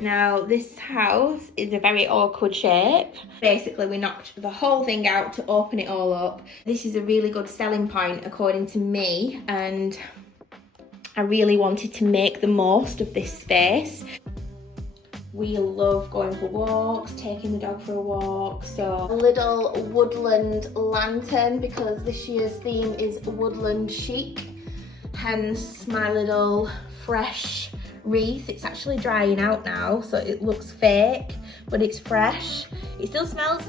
Now this house is a very awkward shape. Basically we knocked the whole thing out to open it all up. This is a really good selling point according to me, and I really wanted to make the most of this space. We love going for walks, taking the dog for a walk. So a little woodland lantern because this year's theme is woodland chic. Hence my little fresh wreath. It's actually drying out now, so it looks fake, but it's fresh. It still smells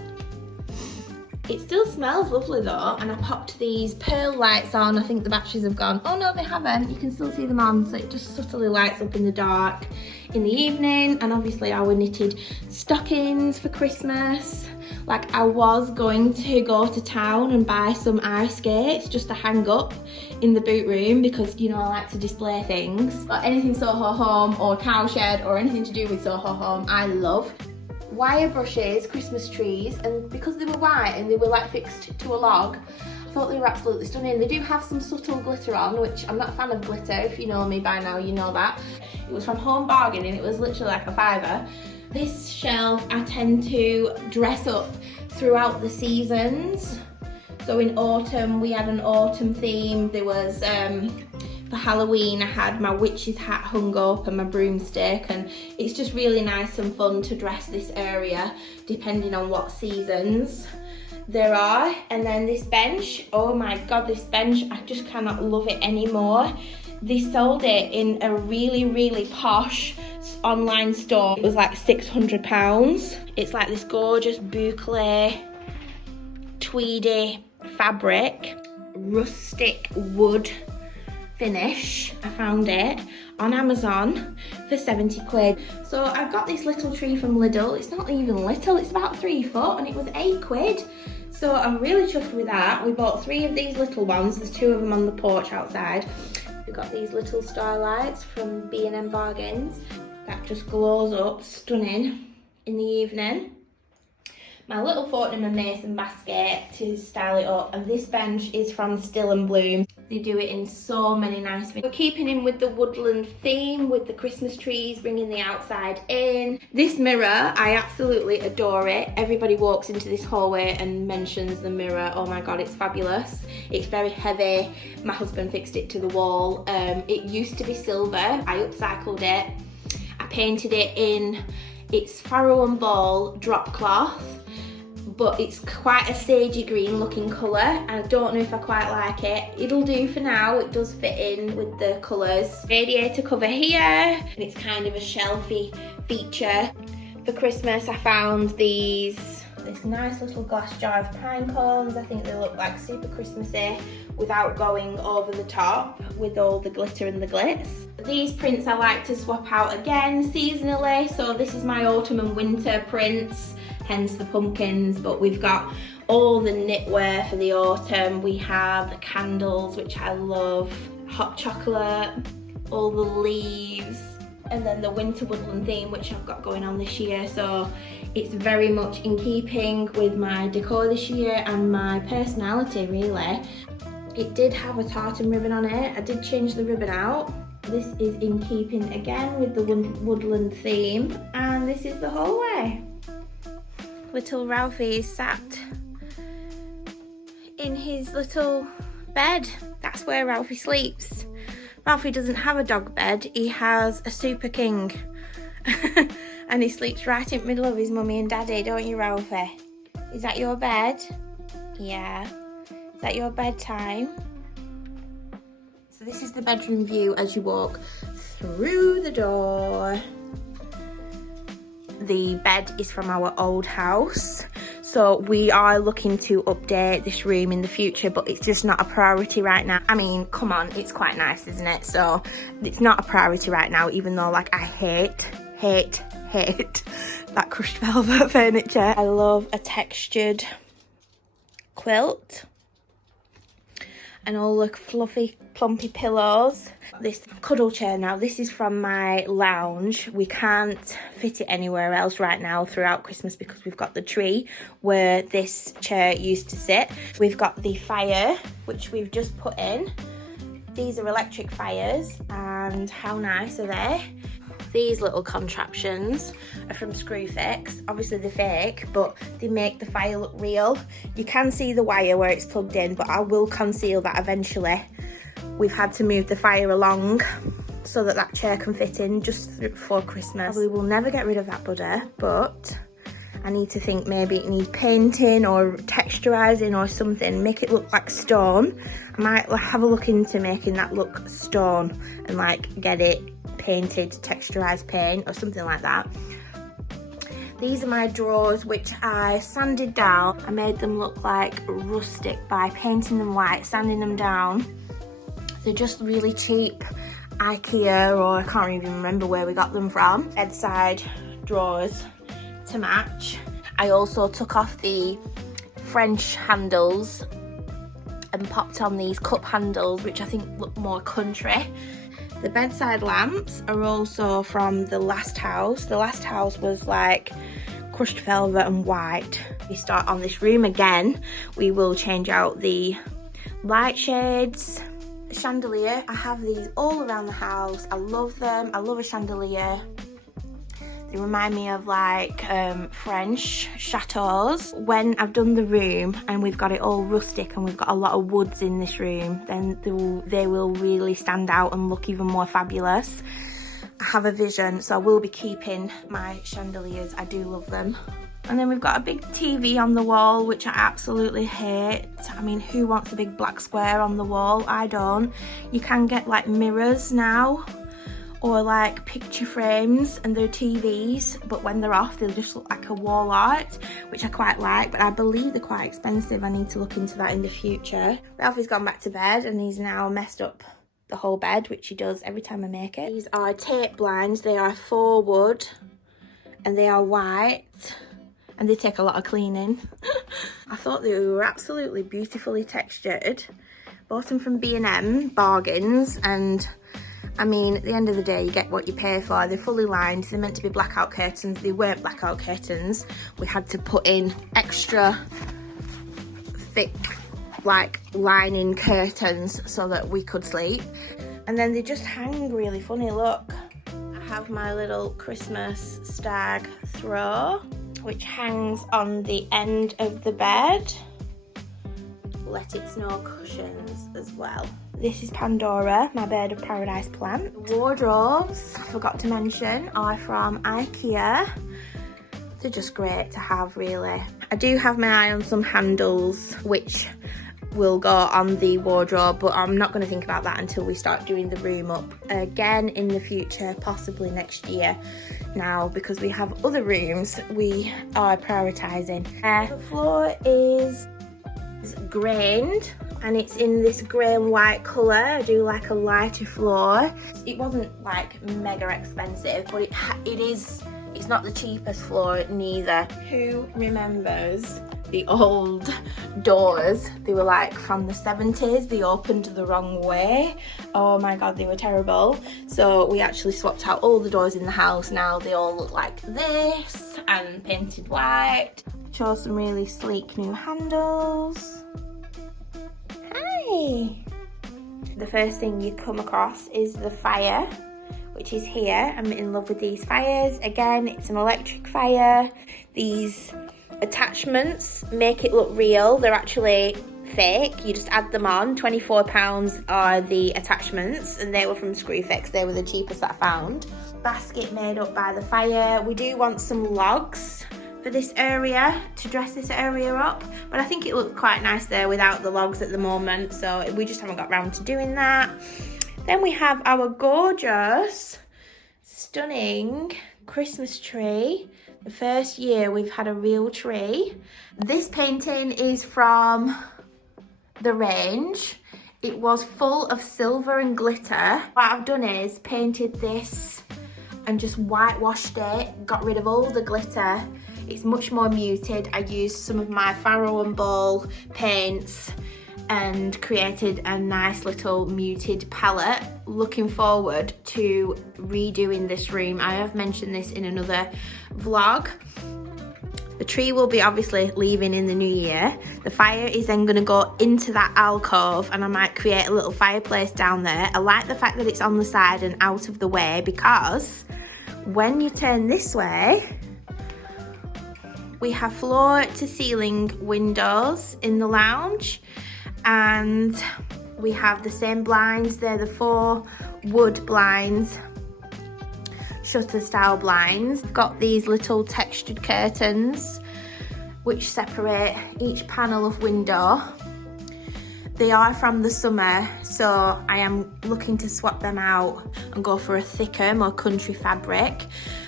lovely though. And I popped these pearl lights on. I think the batteries have gone. Oh no, they haven't. You can still see them on, so it just subtly lights up in the dark in the evening. And obviously our knitted stockings for Christmas. Like, I was going to go to town and buy some ice skates just to hang up in the boot room because, you know, I like to display things. But anything Soho Home or Cowshed or anything to do with Soho Home, I love. Wire brushes, Christmas trees, and because they were white and they were like fixed to a log, I thought they were absolutely stunning. They do have some subtle glitter on, which I'm not a fan of glitter. If you know me by now, you know that. It was from Home Bargain and it was literally like a £5. This shelf I tend to dress up throughout the seasons. So in autumn we had an autumn theme. There was for Halloween I had my witch's hat hung up and my broomstick, and it's just really nice and fun to dress this area depending on what seasons there are. And then this bench, oh my god, this bench, I just cannot love it anymore. They sold it in a really posh online store. It was like £600. It's like this gorgeous boucle tweedy fabric, rustic wood finish. I found it on Amazon for 70 quid. So I've got this little tree from Lidl. It's not even little, it's about 3 foot, and it was 8 quid. So I'm really chuffed with that. We bought 3 of these little ones. There's 2 of them on the porch outside. We've got these little starlights from B&M Bargains that just glows up stunning in the evening. My little Fortnum and Mason basket to style it up, and this bench is from Still and Bloom. They do it in so many nice things. We're keeping in with the woodland theme with the Christmas trees, bringing the outside in. This mirror, I absolutely adore it. Everybody walks into this hallway and mentions the mirror. Oh my god, it's fabulous. It's very heavy. My husband fixed it to the wall. It used to be silver. I upcycled it. I painted it in its Farrow and Ball drop cloth, but it's quite a sagey green looking colour, and I don't know if I quite like it. It'll do for now, it does fit in with the colours. Radiator cover here, and it's kind of a shelfy feature. For Christmas I found this nice little glass jar of pine cones. I think they look like super Christmassy without going over the top with all the glitter and the glitz. These prints I like to swap out again seasonally, so this is my autumn and winter prints, hence the pumpkins. But we've got all the knitwear for the autumn. We have the candles, which I love, hot chocolate, all the leaves, and then the winter woodland theme, which I've got going on this year. So it's very much in keeping with my decor this year and my personality, really. It did have a tartan ribbon on it. I did change the ribbon out. This is in keeping again with the woodland theme, and this is the hallway. Little Ralphie is sat in his little bed. That's where Ralphie sleeps. Ralphie doesn't have a dog bed, he has a Super King. And he sleeps right in the middle of his mummy and daddy, don't you, Ralphie? Is that your bed? Yeah. Is that your bedtime? So this is the bedroom view as you walk through the door. The bed is from our old house, so we are looking to update this room in the future, but it's just not a priority right now. I mean, come on, it's quite nice, isn't it? So it's not a priority right now, even though, like, I hate that crushed velvet furniture. I love a textured quilt. and all the fluffy, plumpy pillows. This cuddle chair now, this is from my lounge. We can't fit it anywhere else right now throughout Christmas because we've got the tree where this chair used to sit. We've got the fire, which we've just put in. These are electric fires, and how nice are they? These little contraptions are from Screwfix. Obviously they're fake, but they make the fire look real. You can see the wire where it's plugged in, but I will conceal that eventually. We've had to move the fire along so that that chair can fit in just before Christmas. We will never get rid of that buddy, but I need to think maybe it needs painting or texturizing or something, make it look like stone. I might have a look into making that look stone and like get it painted, texturized paint or something like that. These are my drawers, which I sanded down. I made them look like rustic by painting them white, sanding them down. They're just really cheap IKEA, or I can't even remember where we got them from. Bedside drawers to match. I also took off the French handles and popped on these cup handles, which I think look more country. The bedside lamps are also from the last house. The last house was like crushed velvet and white. We start on this room again. We will change out the light shades. Chandelier, I have these all around the house. I love them. I love a chandelier. They remind me of like French chateaus. When I've done the room and we've got it all rustic and we've got a lot of woods in this room, then they will really stand out and look even more fabulous. I have a vision, so I will be keeping my chandeliers. I do love them. And then we've got a big TV on the wall, which I absolutely hate. I mean, who wants a big black square on the wall? I don't. You can get like mirrors now, or like picture frames, and they're TVs, but when they're off, they just look like a wall art, which I quite like, but I believe they're quite expensive. I need to look into that in the future. Ralphie's gone back to bed and he's now messed up the whole bed, which he does every time I make it. These are tape blinds. They are 4 wood and they are white. And they take a lot of cleaning. I thought they were absolutely beautifully textured. Bought them from B&M, bargains, and I mean, at the end of the day, you get what you pay for. They're fully lined. They're meant to be blackout curtains. They weren't blackout curtains. We had to put in extra thick, like, lining curtains so that we could sleep. And then they just hang really funny, look. I have my little Christmas stag throw, which hangs on the end of the bed. Let It Snow cushions as well. This is Pandora, my bird of paradise plant. The wardrobes, I forgot to mention, are from IKEA. They're just great to have, really. I do have my eye on some handles, which will go on the wardrobe, but I'm not going to think about that until we start doing the room up again in the future, possibly next year. Now, because we have other rooms, we are prioritising. The floor is grained and it's in this grey and white colour. I do like a lighter floor. It wasn't like mega expensive, but it's not the cheapest floor neither. Who remembers the old doors? They were like from the 70s. They opened the wrong way. Oh my god, they were terrible. So we actually swapped out all the doors in the house. Now they all look like this and painted white. Chose some really sleek new handles. Hi! The first thing you come across is the fire, which is here. I'm in love with these fires. Again, it's an electric fire. These attachments make it look real. They're actually fake. You just add them on. £24 are the attachments, and they were from Screwfix. They were the cheapest that I found. Basket made up by the fire. We do want some logs for this area to dress this area up, but I think it looks quite nice there without the logs at the moment, so we just haven't got round to doing that. Then we have our gorgeous, stunning Christmas tree. The first year we've had a real tree. This painting is from the range. It was full of silver and glitter. What I've done is painted this and just whitewashed it, got rid of all the glitter. It's much more muted. I used some of my Farrow and Ball paints and created a nice little muted palette. Looking forward to redoing this room. I have mentioned this in another vlog. The tree will be obviously leaving in the new year. The fire is then gonna go into that alcove, and I might create a little fireplace down there. I like the fact that it's on the side and out of the way, because when you turn this way, we have floor to ceiling windows in the lounge, and we have the same blinds. They're the 4 wood blinds, shutter style blinds. We've got these little textured curtains which separate each panel of window. They are from the summer, so I am looking to swap them out and go for a thicker, more country fabric,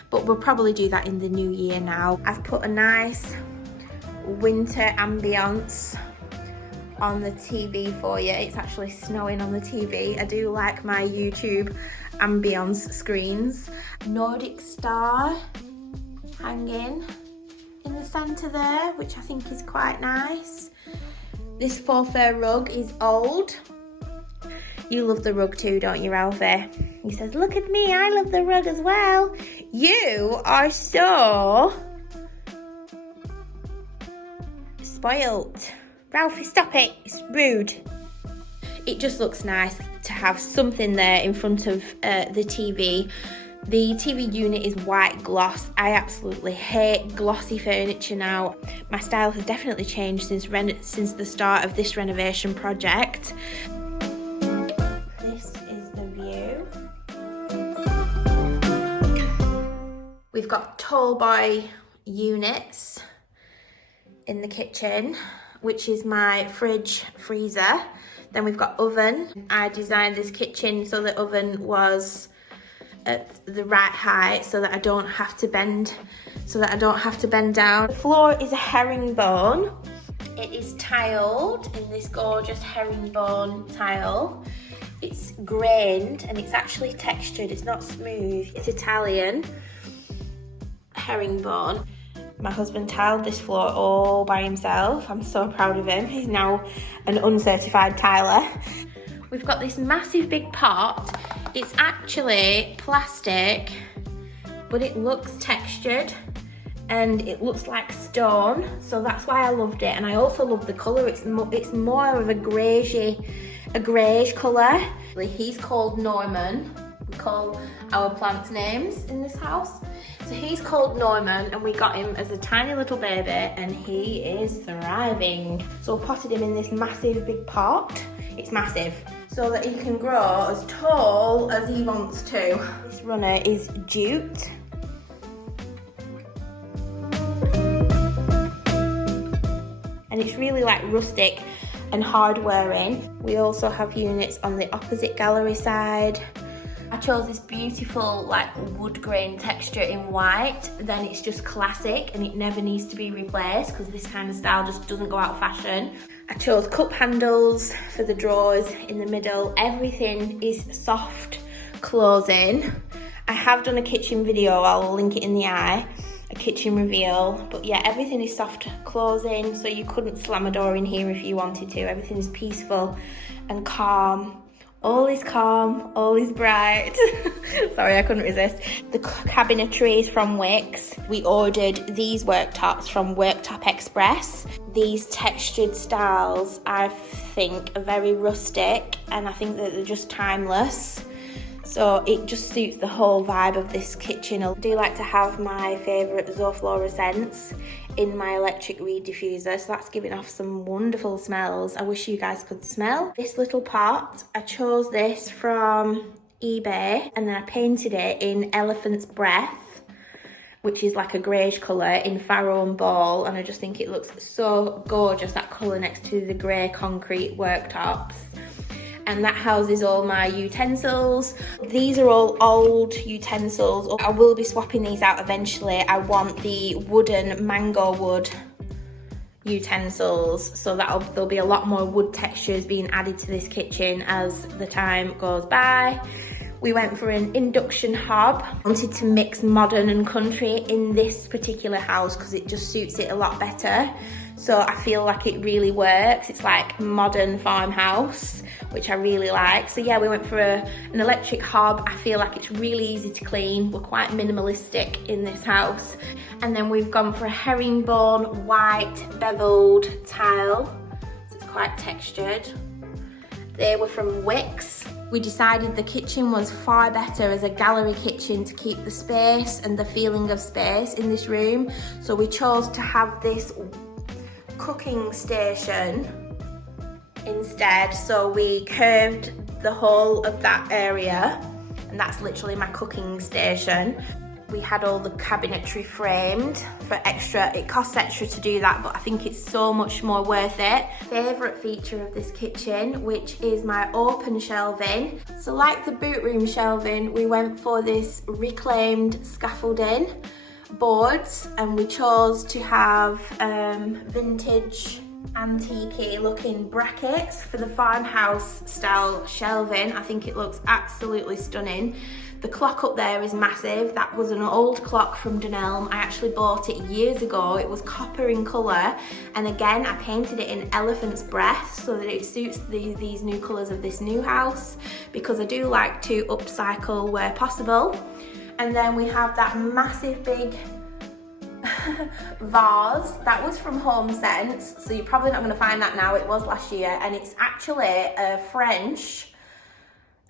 but we'll probably do that in the new year now. I've put a nice winter ambience on the TV for you. It's actually snowing on the TV. I do like my YouTube ambience screens. Nordic star hanging in the centre there, which I think is quite nice. This faux fur rug is old. You love the rug too, don't you, Ralphie? He says, look at me, I love the rug as well. You are so spoilt. Ralphie, stop it, it's rude. It just looks nice to have something there in front of the TV. The TV unit is white gloss. I absolutely hate glossy furniture now. My style has definitely changed since the start of this renovation project. This is the view. We've got tall boy units in the kitchen, which is my fridge freezer. Then we've got oven. I designed this kitchen so the oven was at the right height so that I don't have to bend down. The floor is a herringbone. It is tiled in this gorgeous herringbone tile. It's grained and it's actually textured, it's not smooth. It's Italian herringbone. My husband tiled this floor all by himself. I'm so proud of him. He's now an uncertified tiler. We've got this massive big pot. It's actually plastic, but it looks textured and it looks like stone. So that's why I loved it. And I also love the colour. It's more of a greyish colour. He's called Norman. We call our plants names in this house. So he's called Norman, and we got him as a tiny little baby, and he is thriving. So we potted him in this massive big pot. It's massive, so that he can grow as tall as he wants to. This runner is jute. And it's really like rustic and hard wearing. We also have units on the opposite gallery side. I chose this beautiful like wood grain texture in white. Then it's just classic and it never needs to be replaced because this kind of style just doesn't go out of fashion. I chose cup handles for the drawers in the middle. Everything is soft closing. I have done a kitchen video, I'll link it in the eye, a kitchen reveal, but yeah, everything is soft closing, so you couldn't slam a door in here if you wanted to. Everything is peaceful and calm. All is calm, all is bright. Sorry, I couldn't resist. The cabinetry is from Wix. We ordered these worktops from Worktop Express. These textured styles, I think, are very rustic, and I think that they're just timeless. So it just suits the whole vibe of this kitchen. I do like to have my favourite Zoflora scents in my electric reed diffuser, so that's giving off some wonderful smells. I wish you guys could smell. This little pot, I chose this from eBay, and then I painted it in Elephant's Breath, which is like a greyish colour in Farrow and Ball, and I just think it looks so gorgeous, that colour next to the grey concrete worktops. And that houses all my utensils. These are all old utensils. I will be swapping these out eventually. I want the wooden mango wood utensils, so there'll be a lot more wood textures being added to this kitchen as the time goes by. We went for an induction hob. I wanted to mix modern and country in this particular house because it just suits it a lot better. so I feel like it really works. It's like modern farmhouse, which I really like. So yeah, we went for an electric hob. I feel like it's really easy to clean. We're quite minimalistic in this house. And then we've gone for a herringbone white beveled tile. So it's quite textured. They were from Wix. We decided the kitchen was far better as a gallery kitchen to keep the space and the feeling of space in this room. So we chose to have this cooking station instead. So we curved the whole of that area, and that's literally my cooking station. We had all the cabinetry framed for extra. It costs extra to do that, but I think it's so much more worth it. Favourite feature of this kitchen, which is my open shelving. So like the boot room shelving, we went for this reclaimed scaffolding boards, and we chose to have vintage antique looking brackets for the farmhouse style shelving. I think it looks absolutely stunning. The clock up there is massive. That was an old clock from Dunelm. I actually bought it years ago. It was copper in colour, and again I painted it in elephant's breath so that it suits these new colours of this new house, because I do like to upcycle where possible. And then we have that massive big vase that was from Home Sense, so you're probably not going to find that now. It was last year, and it's actually a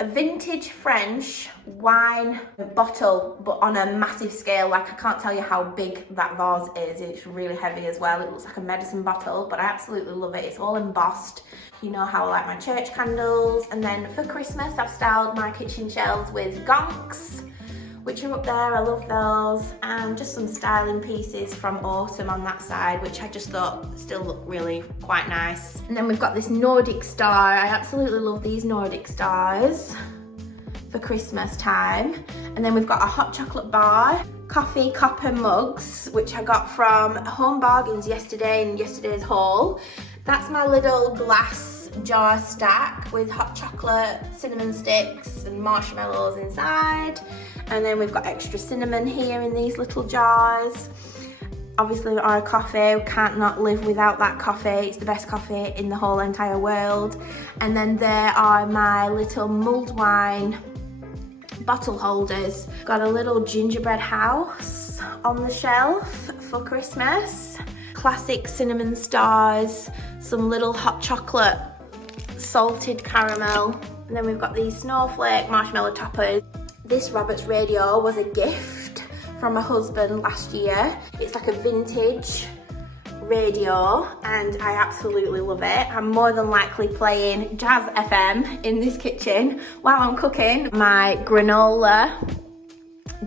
vintage French wine bottle, but on a massive scale. Like, I can't tell you how big that vase is. It's really heavy as well. It looks like a medicine bottle, but I absolutely love it. It's all embossed. You know how I like my church candles. And then for Christmas, I've styled my kitchen shelves with gonks, which are up there. I love those. And just some styling pieces from Autumn on that side, which I just thought still look really quite nice. And then we've got this Nordic star. I absolutely love these Nordic stars for Christmas time. And then we've got a hot chocolate bar, coffee copper mugs, which I got from Home Bargains yesterday in yesterday's haul. That's my little glass jar stack with hot chocolate, cinnamon sticks and marshmallows inside. And then we've got extra cinnamon here in these little jars. Obviously our coffee, we can't not live without that coffee. It's the best coffee in the whole entire world. And then there are my little mulled wine bottle holders. Got a little gingerbread house on the shelf for Christmas. Classic cinnamon stars, some little hot chocolate, salted caramel. And then we've got these snowflake marshmallow toppers. This Roberts radio was a gift from my husband last year. It's like a vintage radio, and I absolutely love it. I'm more than likely playing Jazz FM in this kitchen while I'm cooking. My granola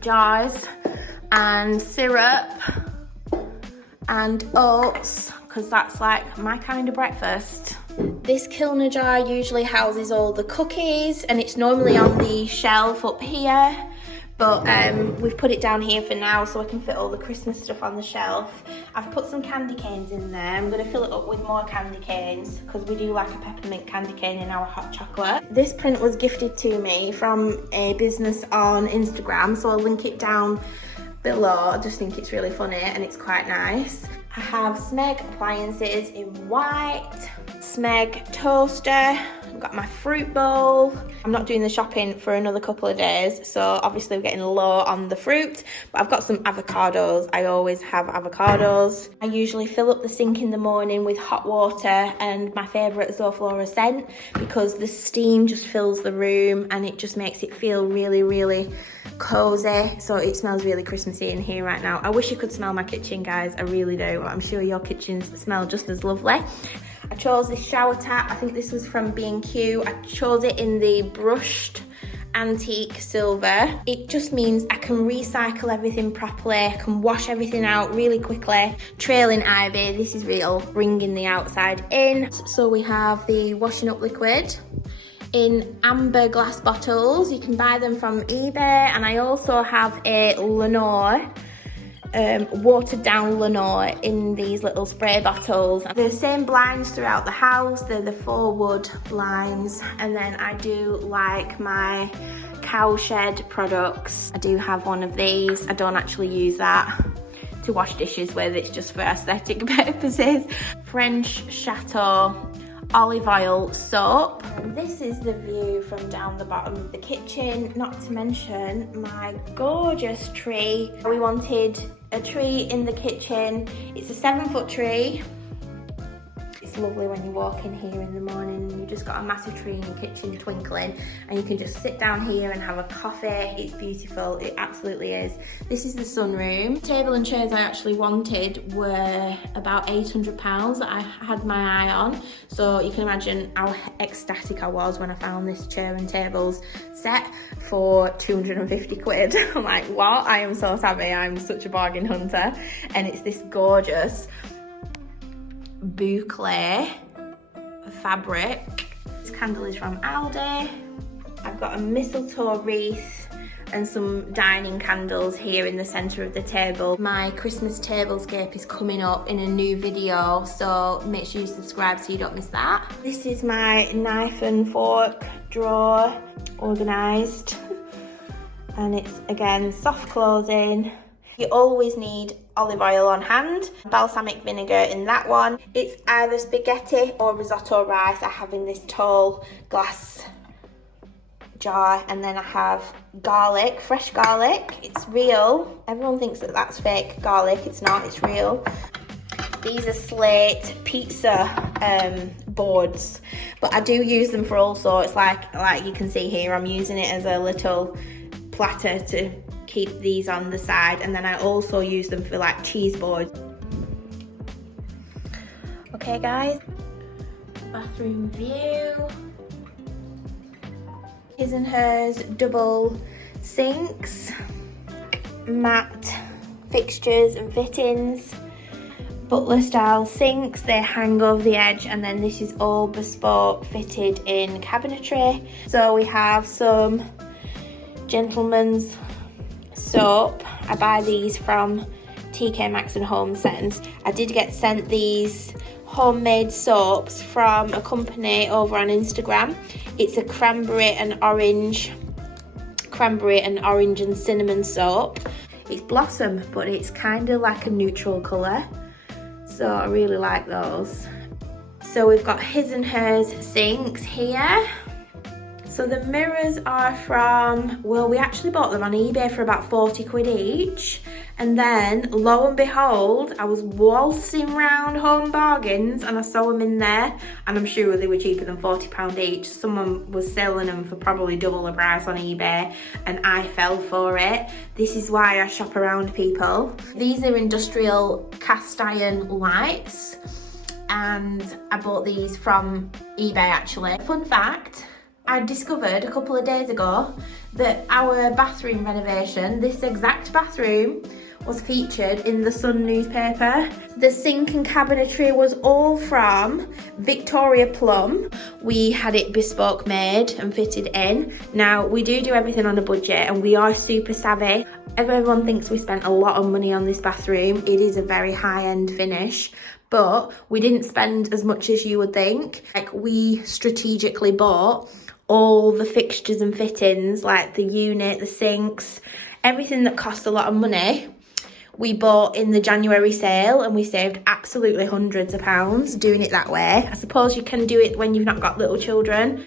jars and syrup and oats, because that's like my kind of breakfast. This Kilner jar usually houses all the cookies, and it's normally on the shelf up here, but we've put it down here for now so I can fit all the Christmas stuff on the shelf. I've put some candy canes in there. I'm going to fill it up with more candy canes because we do like a peppermint candy cane in our hot chocolate. This print was gifted to me from a business on Instagram, so I'll link it down below. I just think it's really funny and it's quite nice. I have Smeg appliances in white, Smeg toaster, I've got my fruit bowl. I'm not doing the shopping for another couple of days, so obviously we're getting low on the fruit, but I've got some avocados. I always have avocados. I usually fill up the sink in the morning with hot water and my favourite Zoflora scent, because the steam just fills the room and it just makes it feel really, really cozy. So it smells really Christmassy in here right now. I wish you could smell my kitchen, guys. I really do. I'm sure your kitchens smell just as lovely. I chose this shower tap. I think this was from B&Q. I chose it in the brushed antique silver. It just means I can recycle everything properly. I can wash everything out really quickly. Trailing ivy, this is real, bringing the outside in. So we have the washing up liquid in amber glass bottles. You can buy them from eBay, and I also have a Lenore, watered down Lenore in these little spray bottles. The same blinds throughout the house. They're the 4 wood blinds, and then I do like my cowshed products. I do have one of these. I don't actually use that. to wash dishes with, it's just for aesthetic purposes. French Chateau olive oil soap. And this is the view from down the bottom of the kitchen, not to mention my gorgeous tree. We wanted a tree in the kitchen. It's a 7-foot tree. It's lovely when you walk in here in the morning and you've just got a massive tree in your kitchen twinkling, and you can just sit down here and have a coffee. It's beautiful, it absolutely is. This is the sunroom. The table and chairs I actually wanted were about £800 that I had my eye on, so you can imagine how ecstatic I was when I found this chair and tables set for 250 quid. I'm like, what? I am so savvy, I'm such a bargain hunter. And it's this gorgeous boucle fabric. This candle is from Aldi. I've got a mistletoe wreath and some dining candles here in the centre of the table. My Christmas tablescape is coming up in a new video, so make sure you subscribe so you don't miss that. This is my knife and fork drawer, organised, and it's again soft closing. You always need olive oil on hand, balsamic vinegar in that one. It's either spaghetti or risotto rice I have in this tall glass jar, and then I have garlic, fresh garlic. It's real. Everyone thinks that that's fake garlic. It's not, it's real. These are slate pizza boards, but I do use them for all sorts. Like you can see here, I'm using it as a little platter to keep these on the side, and then I also use them for like cheese boards. Okay guys, bathroom view. His and hers double sinks, matte fixtures and fittings, butler style sinks. They hang over the edge, and then this is all bespoke fitted in cabinetry. So we have some gentleman's soap. I buy these from TK Maxx and Home Sense. I did get sent these homemade soaps from a company over on Instagram. It's a cranberry and orange and cinnamon soap. It's blossom, but it's kind of like a neutral colour, so I really like those. So we've got his and hers sinks here. So the mirrors are from, well, we actually bought them on eBay for about 40 quid each. And then, lo and behold, I was waltzing around Home Bargains and I saw them in there. And I'm sure they were cheaper than £40 each. Someone was selling them for probably double the price on eBay, and I fell for it. This is why I shop around, people. These are industrial cast iron lights, and I bought these from eBay actually. Fun fact, I discovered a couple of days ago that our bathroom renovation, this exact bathroom, was featured in the Sun newspaper. The sink and cabinetry was all from Victoria Plum. We had it bespoke made and fitted in. Now, we do everything on a budget, and we are super savvy. Everyone thinks we spent a lot of money on this bathroom. It is a very high-end finish, but we didn't spend as much as you would think. Like, we strategically bought all the fixtures and fittings, like the unit, the sinks, everything that cost a lot of money. We bought in the January sale, and we saved absolutely hundreds of pounds doing it that way. I suppose you can do it when you've not got little children.